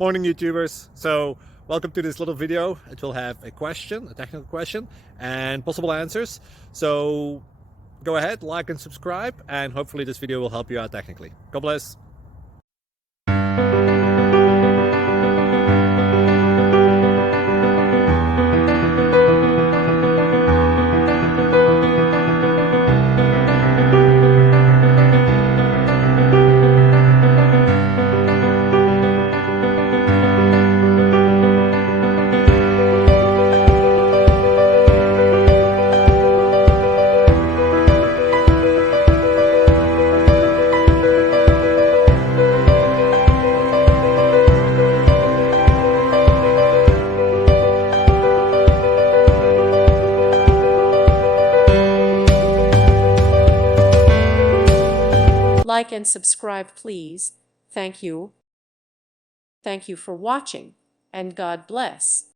Morning, YouTubers. So welcome to this little video. It will have a question, a technical question, and possible answers. So go ahead, like and subscribe, and hopefully this video will help you out technically. God bless. Like and subscribe, please. Thank you. Thank you for watching, and God bless.